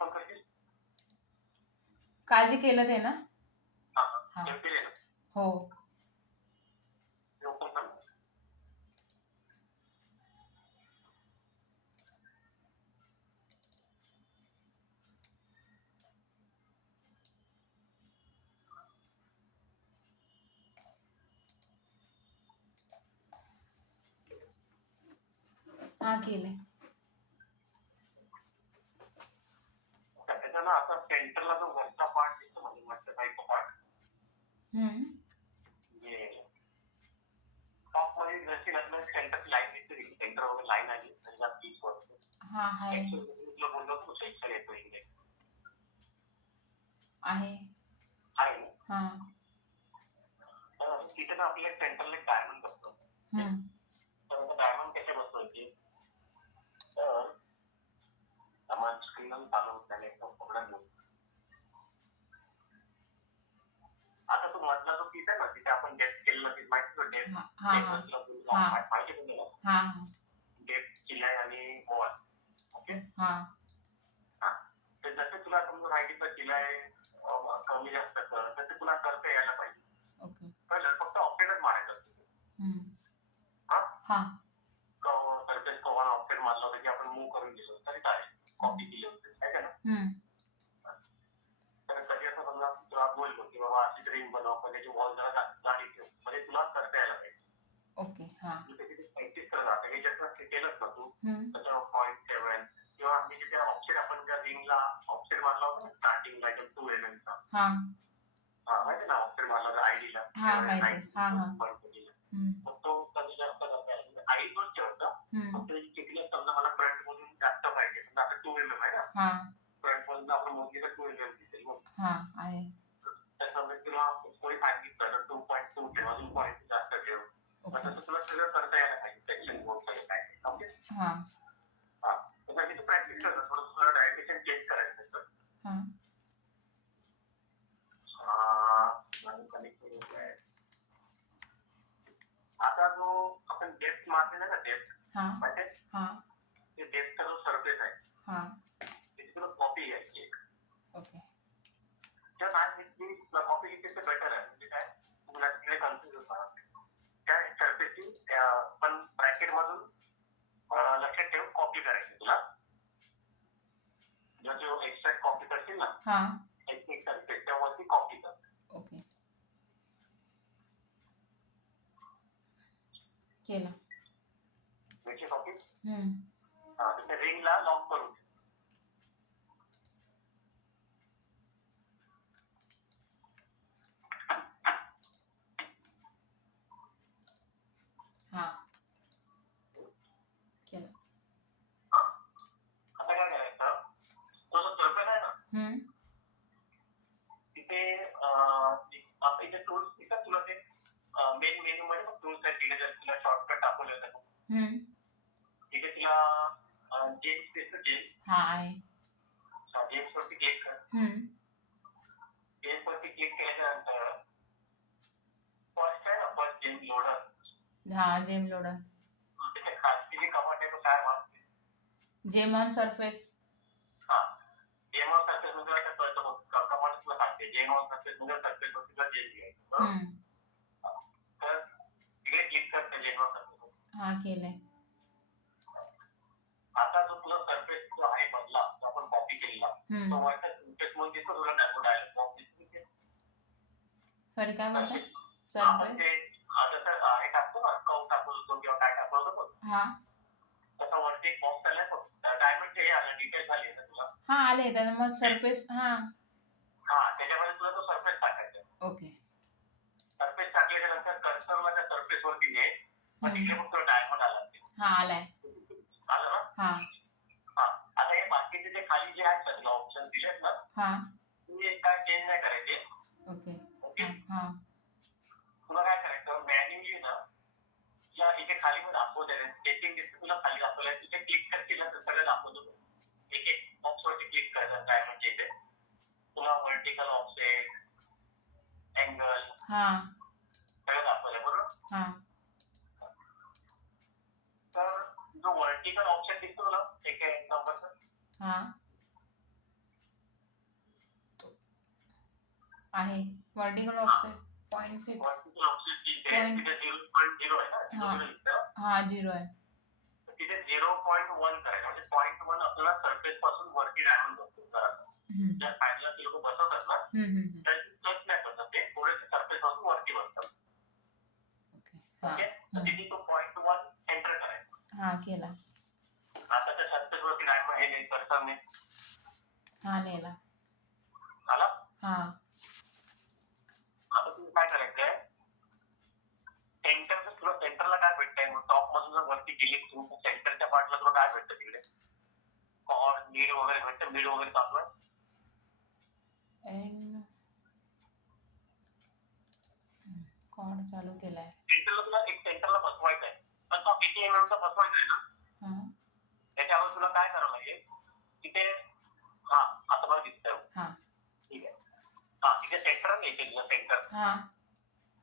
Open करशील? काळजी केलं ते ना. हा हा. सेव्ह केले ना? हो. ते ओपन कर. हा केलंय. त्याच्यानं आता सेंटरला जो वरचा पार्ट दिसतो म्हणजे मधल्या साईडचा पार्ट म्हणजे टॉप मध्ये जशी आपल्याला सेंटर लाईन दिसते सेंटर वगैरे लाईन आली त्याच्या पीस वरती. हा आहे. तुला बोललो तू सेक्शन येतो इकडे आहे. आहे ना. हा. तिथे ना आपल्या सेंटरला एक डायमंड असतो. तर डायमंड कसे बसवायचे तर समान स्क्रीन चालू होत नाही एकदम पकडा घेऊन. आता तू मधला जो पीस आहे ना तिथे आपण डेप्थ केलेला पीस माहिती तुला डेप्थ माहिती तुला डेप्थ चिलाई आणि ओव्हर. ओके. तर जसं तुला समजा माहिती चिलाई कमी जास्त कर तसं तुला करता यायला पाहिजे. पहिलं फक्त ऑप्शनच मारायचं असतं. सरफेस कव्हर ऑप्शन मारला होता की आपण मूव्ह करून दिलं तरी चालेल. कॉपी केली होती आहे का ना. तर कधी असं समजा तुला बोललो की बाबा अशी रिंग बनव पण त्याची वॉल जरा जाडी ठेव म्हणजे तुला करता यायला पाहिजे. ओके. हा. प्रॅक्टिस करत राहता हे ज्याचं केलंच ना तू त्याच्यावर 0.7 किंवा आम्ही जिथे ऑप्शन आपण त्या रिंगला ऑप्शन मारला होता ना स्टार्टिंगला एकदम 2 mm चा. माहिती ना ऑप्शन मारला तर आयडीला मग तो कधी जास्त करता यायला आयडी तोच ठेवायचा फक्त त्याची थिकनेस समजा मला फ्रंट मधून जास्त पाहिजे समजा आता 2 mm आहे ना फ्रंट मधून आपण मोजली तर 2 mm दिसेल आहे. त्याच्यामुळे तुला कोणी सांगितलं तर 2.2 ठेव अजून 0.2 जास्त ठेव. तसं तुला सगळं करता यायला पाहिजे सेक्शन बोर्ड काय ओके. त्यासाठी तू प्रॅक्टिस करतो थोडं तुला डायरेक्शन चेंज करायचं आता जो आपण डेप्थ मारलेला ना डेप्थ माहिती ते डेप्थचा जो सरफेस आहे त्याची तुला कॉपी घ्यायची एक. किंवा नाही घेतली तुला कॉपी घेतली तर बेटर आहे म्हणजे काय तुला तिकडे कन्फ्युज होता त्या सरफेसची पण ब्रॅकेट मधून लक्षात ठेव कॉपी करायची तुला जो एक्स्ट्रॅक्ट कॉपी करशील ना एक सरफेस त्यावरती कॉपी कर. ओके. केलं. त्याची कॉपी त्या रिंगला लॉक करून केलं. आता काय करायचं तो जो सरफेस आहे ना तिथे आपल्या इथे टूल्स दिसतात तुला ते मेन मेन्यू मध्ये टूल्स आहेत तिथे जर तुला शॉर्टकट दाखवले होते तिथे तुला जेम्स दिसतं जेम्स वरती क्लिक कर. जेम्स वरती क्लिक केल्यानंतर फर्स्ट आहे ना first gem loader gem loader त्याच्या खालची जी कमांड आहे तो काय मागते gem on surface. Gem on surface मध्ये कळतं कमांड तुला सांगते जेम ऑन सरफेस मध्ये सरफेस वरती तुला जेम घ्यायचं तर तिकडे क्लिक करते जेम ऑन सरफेस. केलंय. आता जो तुला सरफेस जो आहे मधला जो आपण कॉपी केलेला तो वरच्या सरफेस मध्ये दिसतो तुला डायलॉग बॉक्स दिसतो. सॉरी काय बोलतोय आपण ते जसं हे टाकतो ना कौ टाकतो किंवा काय टाकतो तसा वरती एक बॉक्स आलाय डायमंड हे आलं डिटेल झाली आहे तुला आले त्यानं मग सरफेस त्याच्यामध्ये तुला तो सरफेस टाकायचा. ओके. सरफेस टाकल्याच्या नंतर कर्सरला त्या सरफेस वरती ने मग तिकडे मग तुला डायमंड आला आलाय. आलं ना. आता हे बाकीचे जे खाली जे आहेत तुला ऑप्शन दिलेत ना तुम्ही काय चेंज नाही करायचे. ओके. तुला काय करायचं मॅन्युअली ना या इथे खाली पण दाखवते सेटिंग दिसते तुला खाली दाखवलंय तिथे क्लिक करशील ना तर सगळं दाखवतो. एक एक बॉक्स वरती क्लिक करायचं डायमंडच्या इथे तुला व्हर्टिकल ऑफसेट अँगल सगळं दाखवलंय बरोबर. तर जो व्हर्टिकल ऑप्शन दिसतो तुला एक नंबरचा आहे वर्टिकल ऑफसेट 0.6 वर्टिकल ऑफसेट तिथे Point. 0.0 आहे ना हा. तुझं इथं. हा 0 आहे. तर तिथे 0.1 करायचं म्हणजे 0.1 आपल्याला सरफेस पासून वरती डायमंड बसतो जरा. हम्म. ज्या साईडला ते लोक बसवतात ना हम्म. तर टच नाही बसत ते थोडेसे सरफेस पासून वरती बसतात. हा. ओके तर तिथे तो 0.1 एंटर करायचा. हा केला. आता त्या सरफेस वरती डायमंड हे कर्सरने हा नेला. आला. हा. आता तुम्ही काय करायचंय सेंटर तुला सेंटरला काय भेटतंय टॉप मधून जर वरती गेली तू सेंटरच्या पार्टला तुला काय भेटतं तिकडे कॉर्ड मीड वगैरे भेटतं. मीड वगैरे चालू आहे. कॉर्ड चालू केलाय. सेंटरला तुला एक सेंटरला बसवायचं आहे पण तो किती एमएम चा बसवायचा आहे ना हा. त्याच्यावर तुला काय करावं लागेल तिथे हा आता मला दिसतंय. हा. ठीक आहे. हा तिथे सेंटर घ्यायचे तुझं सेंटर. हा.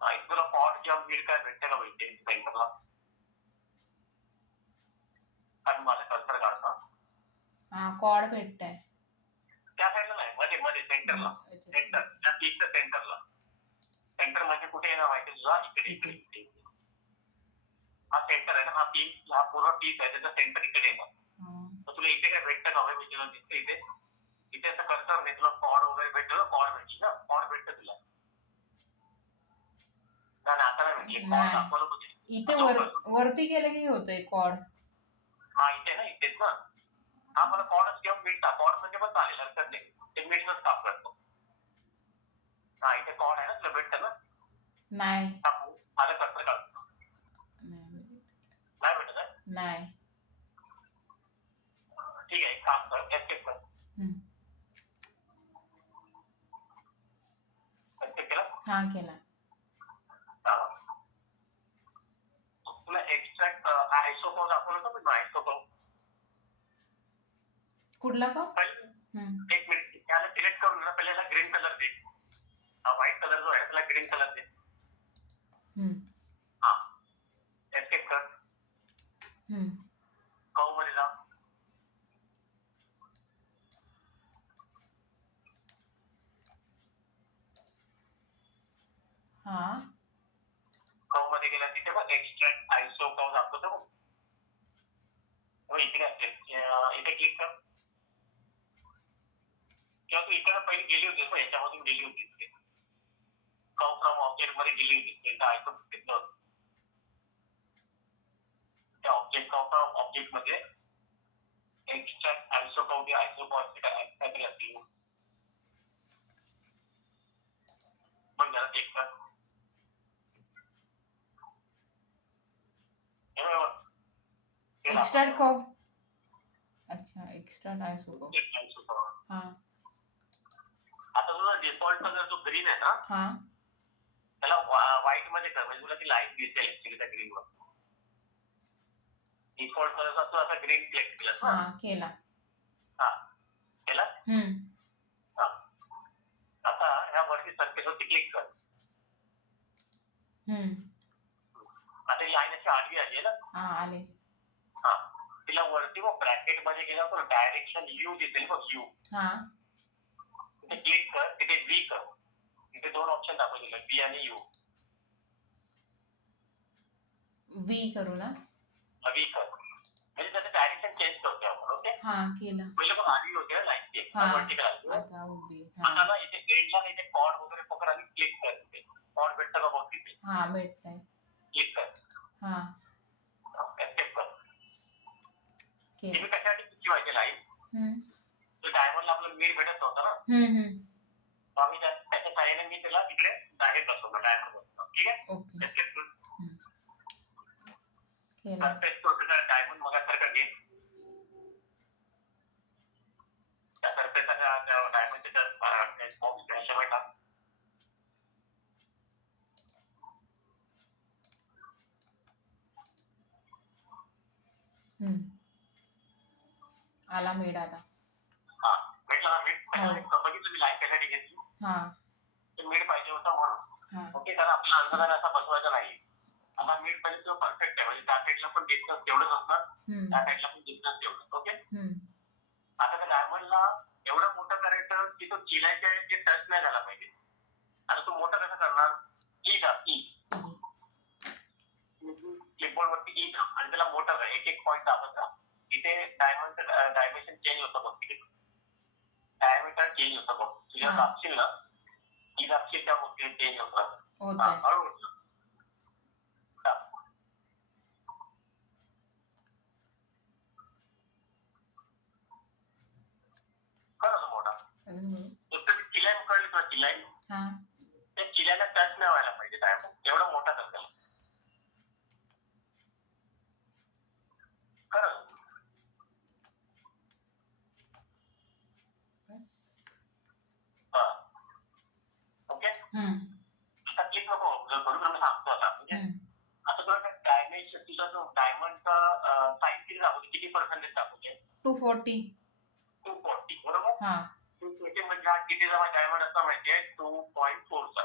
हा इथे तुला कॉर्ड किंवा मीड काय भेटते का भेटते सेंटरला कारण माझं कर्सर काढता हा कॉर्ड भेटतंय. त्या साईडला नाही मध्ये मध्ये सेंटरला सेंटर त्या पीकच्या सेंटरला. सेंटर म्हणजे कुठे येणार माहिती तुझा इकडे इकडे इकडे हा सेंटर आहे ना हा पीक हा पूर्ण पीक आहे त्याचा सेंटर इकडे येणार. तर तुला इथे काय भेटतं का हवे म्हणजे दिसतं इथे इथे असं कर्सर नाही तुला कॉर्ड वगैरे भेटलं कॉर्ड भेटली ना कॉर्ड भेटतं तुला नाही आता नाही भेटली कॉर्ड दाखवलं होते इथे वरती गेलं की होतंय कॉर्ड. हा इथे ना इथेच ना हा मला कॉर्डच किंवा मीठ टाक कॉर्ड म्हणजे पण चालेल हरकत नाही ते मीठच काम करतो. हा इथे कॉर्ड आहे ना तुला भेटतं ना नाही. माझं कर्सर काढतो नाही भेटत आहे. नाही. ठीक आहे एक काम कर एस्केप कर. एस्केप केला. हा केला. तुला एक्स्ट्रॅक्ट आयसोकॉल दाखवलं होतं पण आयसोकॉल कुठला का? एक मिनिट त्याला सिलेक्ट करून ना पहिल्याला ग्रीन कलर दे. हा व्हाईट कलर जो आहे त्याला ग्रीन कलर दे. हा एस्केप कर. कव मध्ये जा. हा कव मध्ये गेला तिथे बघ एक्स्ट्रॅक्ट आयसो कव दाखवतो बघ इथे इथे क्लिक कर किंवा तू इकडे पहिली गेली होतीस ना याच्यामधून गेली होतीस कव फ्रॉम ऑब्जेक्ट मध्ये गेली होतीस ते आयसो घेतलं होतं त्या ऑब्जेक्ट कव फ्रॉम ऑब्जेक्ट मध्ये एक्स्ट्रॅक्ट आयसो कव आयसो काहीतरी असतील मग जरा चेक कर. एक्स्ट्रा कव. अच्छा एक्स्ट्रा आयसो. हा. आता तुझा डिफॉल्ट कलर जो ग्रीन आहे ना हा त्याला व्हाईट मध्ये कर म्हणजे तुला ती लाईट दिसेल ऍक्च्युली त्या ग्रीन वर. डिफॉल्ट कलर असतो असा ग्रीन सिलेक्ट केला ना. हा केला. हा केला. हा आता ह्या वरती सरफेस वरती क्लिक कर. आता ही लाईन अशी आडवी आली आहे ना. हा आले. हा तिला वरती मग ब्रॅकेट मध्ये गेला तर डायरेक्शन यू दिसेल बघ यू. हा तिथे क्लिक कर तिथे व्ही कर. तिथे दोन ऑप्शन दाखवले व्ही आणि यू. व्ही करू ना. व्ही कर म्हणजे त्याचं डायरेक्शन चेंज करतोय आपण. ओके हा केलं. पहिले पण आडवी होते लाईन ती वर्टिकल आली. आता उभी. आता ना इथे एंडला इथे कॉर्ड वगैरे पकड आणि क्लिक कर. तिथे कॉर्ड भेटतं का बघ तिथे. हा भेटतंय. क्लिक कर. हा एस्केप कर. तुम्ही कशासाठी किती व्हायचे लाईन तो डायमंडला आपलं मीड भेटत नव्हतं ना आम्ही त्याच्या साह्याने मी त्याला तिकडे बाहेर बसवलं डायमंड बसवलं. ठीक आहे एस्केप कर. सरफेस टोटल डायमंड मगासारखा घे. त्या सरफेसचा डायमंडच्या बॉक्स हिशोबाने टाक. आला मेड आता. हा भेटला ना मीड. बघितलं मी लाईन कशासाठी घेतली. मीड पाहिजे होता म्हणून. ओके कारण आपल्याला अंदाजाने असा बसवायचा नाही. आता मीड पाहिजे तो परफेक्ट आहे म्हणजे त्या साईडला पण डिस्टन्स तेवढंच असणार त्या साईडला पण डिस्टन्स तेवढंच. ओके आता त्या डायमंडला एवढं मोठं करायचं की तो चिलायच्या जे टच नाही झाला पाहिजे. आता तू मोठं कसं करणार? ई दाब, ई. क्लिपबोर्ड वरती ई दाब आणि त्याला मोठं कर. एक एक पॉईंट दाबत जा. इथे डायमंडचं डायमेन्शन चेंज होतं बघ. तिथे डायमीटर चेंज होतं बघ. तुझ्या दाबशील ना, ई दाबशील त्या गोष्टी चेंज होतात. हळूहळू दाब. कर असं मोठा. नुसतं ती चिलाईन कळली तुला, चिलाईन? त्या चिलाईला टच नाही व्हायला पाहिजे डायमंड. एवढा मोठा कर त्याला. कर असं. हा. ओके? आता क्लिक नको. बरोबर मी सांगतो आता. म्हणजे आता तुला डायमेन्शन, तुझा जो डायमंडचा साईज किती दाखवते? किती पर्सेंटेज दाखवते? 240. 240 बरोबर? 240 म्हणजे हा किती जमा डायमंड असता माहितीये? 2.4 चा.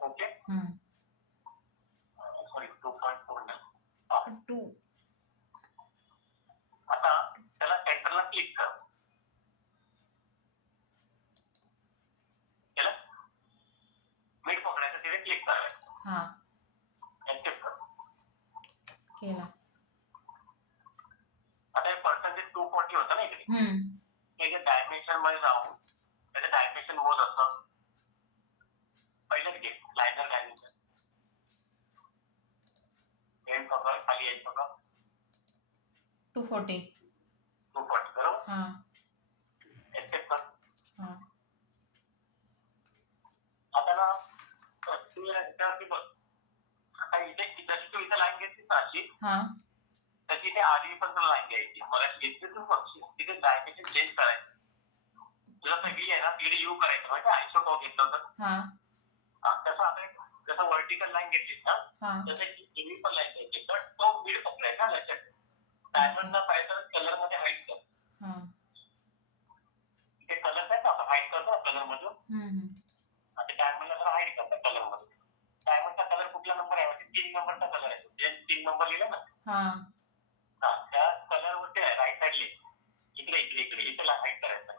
ओके? सॉरी 2.4 नाही. 2. आता त्याला सेंटरला क्लिक कर. केलं? मीठ पकडायचं, तिथे क्लिक करायचं. ऍक्टिव्ह कर. केला. आता हे पर्सेंटेज 240 होतं ना इकडे. हे डायमेन्शन मध्ये जाऊन त्याचं डायमेन्शन मोज असतं. पहिलंच घे लायनर डायमेन्शन. एंड पकड, खाली एंड पकड. 240. 240 बरोबर? ऍक्टिव्ह कर. आता ना तू याच्यावरती बघ. आता इथे जशी तू इथे लाईन घेतलीस ना अशी, तर तिथे आधी पण तुला लाईन घ्यायची. मला घेतली तू बघशील तिथे डायमेन्शन चेंज करायचं. तुझा तर व्ही आहे ना, तिकडे यू करायचं. म्हणजे आयसोटॉप घेतलं होतं. तसं आता जसं व्हर्टिकल लाईन घेतलीस ना, तसं व्ही पण लाईन घ्यायची. तर तो बीड पकडायचा लक्षात. डायमंडला पाहिजे कलर मध्ये हाईट कर. इथे कलर आहे ना, आपण हाईट करतो कलर मधून. आता डायमंडला जरा हाईट करतो कलर मध्ये. डायमंडचा कलर कुठला नंबर आहे? 3 नंबरचा कलर आहे. जे 3 नंबर लिहिलं ना, त्या कलर वरती आहे राईट साईडले. इकडे इकडे इकडे इथे हाईट करायचं.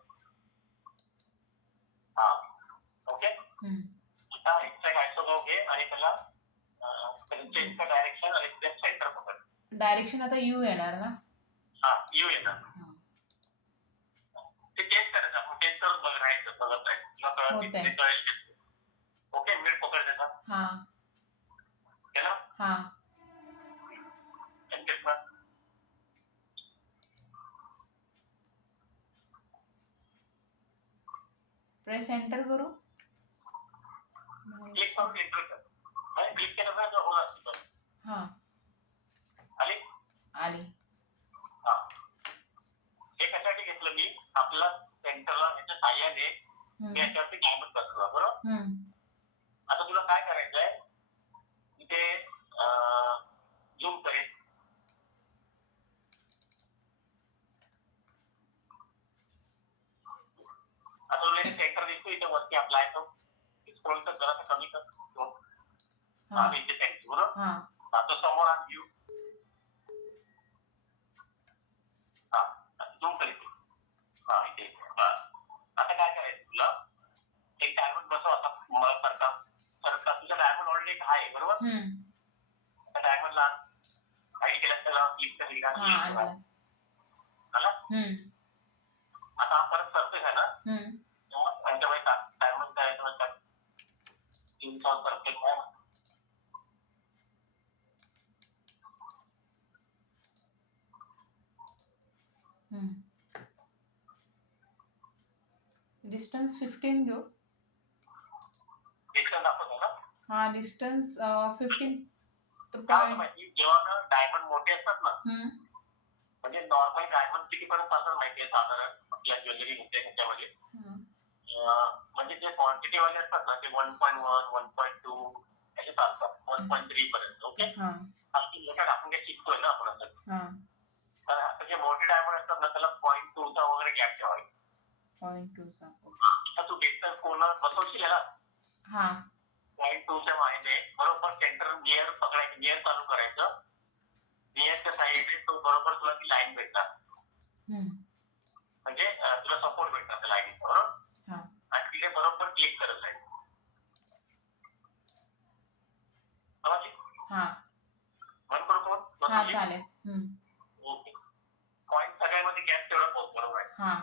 हा. ओके? आता एक्झॅक्ट आयसोटॉप घे आणि त्याला चेंज कर डायरेक्शन आणि तिथे सेंटर पकड. डायरेक्शन आता यू येणार ना? यू येणार. ते चेंज करायचं. आपण चेंज करत बघ, राहायचं बघत आहे. तुला कळेल. ओके? मीठ पकड त्याचा. केलं? ऍक्टिव्ह कर. प्रेस एंटर करू. क्लिक करून एंटर कर. आणि क्लिक केलं तर होणार असतं. आली? हे कशासाठी घेतलं मी? आपला सेंटरला ह्याच्या साह्याने मी याच्यावरती डायमंड बसवला बरोबर. आता तुला काय करायचंय? इथे झूम करेल. आता तुला सेंटर दिसतो इथे वरती अप्लाय कर. स्क्रोल कर जरा कमी कर. इथे सेंटर बरोबर. आता समोर आण व्ह्यू. झूम कर इथे. इथे. आता काय करायचं तुला? एक डायमंड बसव आता सारखा. तुझा डायमंड ऑलरेडी आहे बरोबर. आता डायमंडला हाईट केलं त्याला क्लिक कर. आला? आता हा परत सरफेस आहे ना, त्यांच्यामध्ये डायमंड करायचं. इन्सॉल सरफेस आहे ना. डिस्टन्स 15 घेऊ. डिस्टन्स दाखवतो ना. डिस्टन्स 15. जेव्हा ना डायमंड मोठे असतात ना, म्हणजे नॉर्मल डायमंड किती पर्यंत असतात माहितीये साधारण आपल्या ज्वेलरी ह्याच्यामध्ये. म्हणजे जे क्वांटिटी वाले असतात ना, ते 1.1, 1.2 असे चालतात. 1.3 पर्यंत. ओके? आणखी मोठ्या आपण काही शिकतोय ना आपण असं. तर आता जे मोठे डायमंड असतात ना, त्याला 0.2 चा वगैरे गॅप ठेवायचा. 0.2 चा. आता तू डिस्टन्स कोणाला बसवशील ना, 0.2 च्या माहिती बरोबर सेंटर नियर पकडायचं. नियर चालू करायचं. नियरच्या साईडने तो बरोबर तुला ती लाईन भेटणार. म्हणजे तुला सपोर्ट भेटणार त्या लाईनीचा बरोबर. आणि तिथे बरोबर क्लिक करत आहे. गॅप तेवढा पाऊस बरोबर आहे. हां